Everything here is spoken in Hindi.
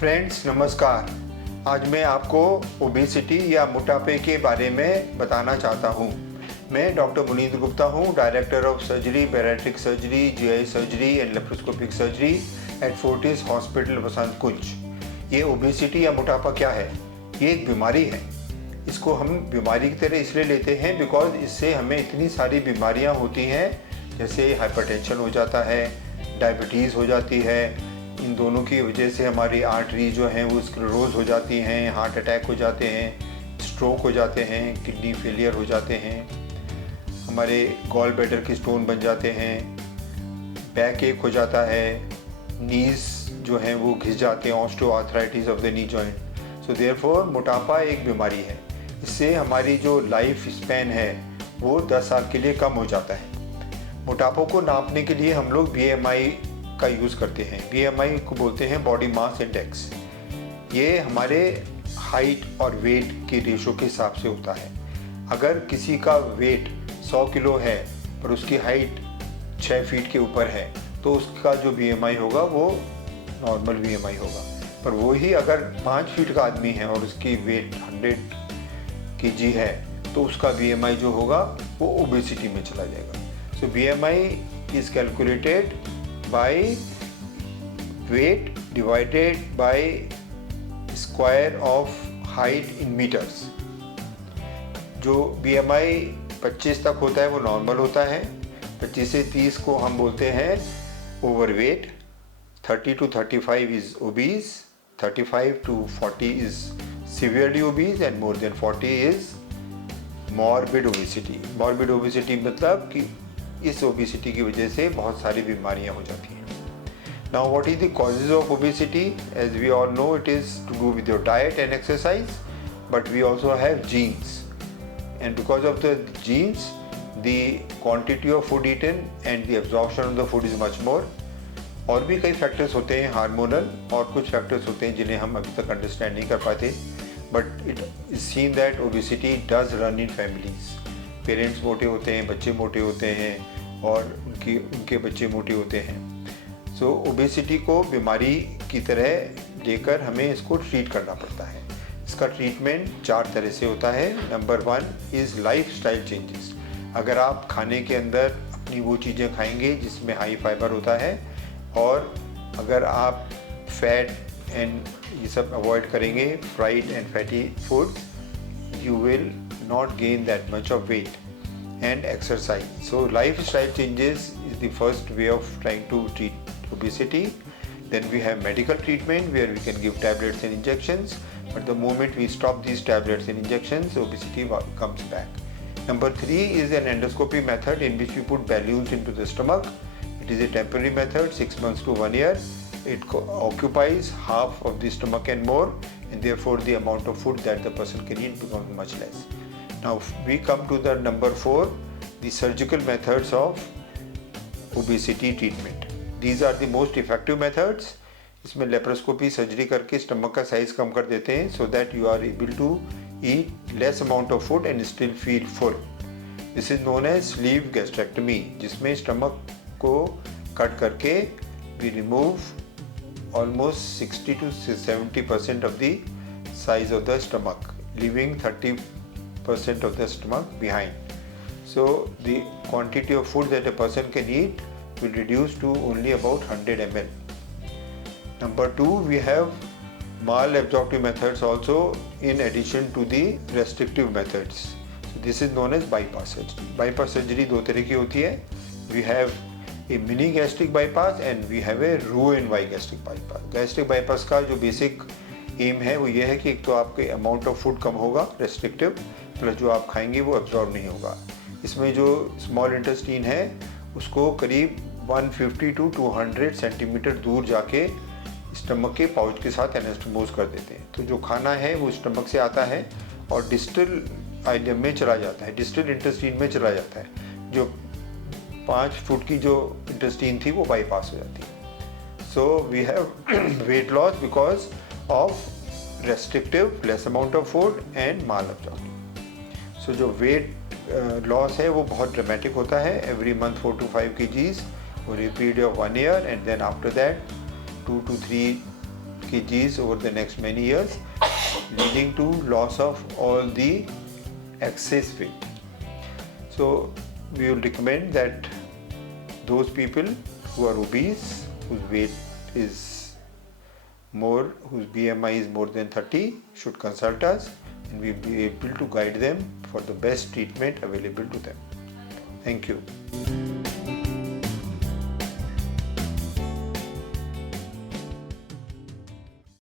फ्रेंड्स नमस्कार। आज मैं आपको ओबेसिटी या मोटापे के बारे में बताना चाहता हूँ। मैं डॉक्टर मुनींद्र गुप्ता हूँ, director of surgery, bariatric surgery, GI surgery and laparoscopic surgery at Fortis hospital Basant Kunj. ये ओबेसिटी या मोटापा क्या है? ये एक बीमारी है। इसको हम बीमारी की तरह इसलिए लेते हैं बिकॉज इससे हमें इतनी सारी बीमारियाँ होती हैं, जैसे हाइपरटेंशन हो जाता है, डायबिटीज़ हो जाती है। इन दोनों की वजह से हमारी आर्टरी जो हैं वो स्क्लेरोज हो जाती हैं, हार्ट अटैक हो जाते हैं, स्ट्रोक हो जाते हैं, किडनी फेलियर हो जाते हैं, हमारे गॉल ब्लैडर के स्टोन बन जाते हैं, बैक एक हो जाता है, नीज जो हैं वो घिस जाते हैं, osteoarthritis of the knee joint. So therefore मोटापा एक बीमारी है। इससे हमारी जो लाइफ स्पैन है वो 10 साल के लिए कम हो जाता है। मोटापा को नापने के लिए हम लोग BMI का यूज़ करते हैं। BMI को बोलते हैं बॉडी मास इंडेक्स। ये हमारे हाइट और वेट के रेशो के हिसाब से होता है। अगर किसी का वेट 100 किलो है पर उसकी हाइट 6 फीट के ऊपर है तो उसका जो BMI होगा वो नॉर्मल BMI होगा। पर वही अगर 5 फीट का आदमी है और उसकी वेट 100 kg है तो उसका BMI जो होगा वो ओबेसिटी में चला जाएगा। सो BMI is calculated by weight divided by square of height in meters। जो BMI 25 तक होता है वो नॉर्मल होता है। 25 से 30 को हम बोलते हैं overweight, 30 to 35 is obese, 35 to 40 is severely obese and more than 40 is morbid obesity। morbid obesity मतलब कि इस ओबेसिटी की वजह से बहुत सारी बीमारियां हो जाती हैं। Now what is the causes of obesity? As we all know, it is to do with your diet and exercise, but we also have genes, and because of the genes the quantity of food eaten and the absorption of the food is much more। और भी कई फैक्टर्स होते हैं हार्मोनल, और कुछ फैक्टर्स होते हैं जिन्हें हम अभी तक अंडरस्टैंड नहीं कर पाते, but it is seen that obesity does run in families. Parents मोटे होते हैं, बच्चे मोटे होते हैं और उनके बच्चे मोटे होते हैं। सो ओबेसिटी को बीमारी की तरह लेकर हमें इसको ट्रीट करना पड़ता है। इसका ट्रीटमेंट 4 तरह से होता है। Number 1 is life style changes. अगर आप खाने के अंदर अपनी वो चीज़ें खाएंगे जिसमें हाई फाइबर होता है, और अगर आप फैट एंड ये सब अवॉइड करेंगे, fried and fatty food, you will not gain that much of weight, and exercise। So lifestyle changes is the first way of trying to treat obesity। Then we have medical treatment where we can give tablets and injections, but the moment we stop these tablets and injections, obesity comes back। Number 3 is an endoscopy method in which we put balloons into the stomach। It is a temporary method, 6 months to 1 year। It occupies half of the stomach and more, and therefore the amount of food that the person can eat becomes much less। Now we come to the number 4, the surgical methods of obesity treatment। These are the most effective methods। इसमें लेप्रोस्कोपी सर्जरी करके स्टमक का साइज कम कर देते हैं so that you are able to eat less amount of food and still feel full। This is known as sleeve gastrectomy, जिसमें स्टमक को कट करके we remove almost 60 to 70% of the size of the stomach, leaving 30% of the stomach behind। So the quantity of food that a person can eat will reduce to only about 100 ml। Number 2, we have malabsorptive methods also in addition to the restrictive methods। So this is known as bypass surgery। bypass surgery 2 तरह की होती है। We have a mini gastric bypass and we have a Roux-en-Y gastric bypass। gastric bypass का जो बेसिक एम है वो ये है कि एक तो आपके अमाउंट ऑफ फूड कम होगा, रेस्ट्रिक्टिव, प्लस जो आप खाएंगे वो एब्जॉर्ब नहीं होगा। इसमें जो स्मॉल इंटेस्टीन है उसको करीब 150 to 200 सेंटीमीटर दूर जाके स्टमक के पाउच के साथ एनास्टोमोज कर देते हैं। तो जो खाना है वो स्टमक से आता है और डिस्टल आइलम में चला जाता है, डिस्टल इंटेस्टीन में चला जाता है। जो 5 फुट की जो इंटेस्टीन थी वो बाईपास हो जाती है। So we have weight loss because of restrictive, less amount of food and malabsorption. So जो वेट लॉस है वो बहुत ड्रामेटिक होता है। Every month 4 to 5 kgs for a period of 1 year, and then after that 2 to 3 kgs over the next many years, leading to loss of all the excess weight. So we will recommend that those people who are obese, whose weight is more, whose BMI is more than 30, should consult us, and we will be able to guide them for the best treatment available to them. Thank you.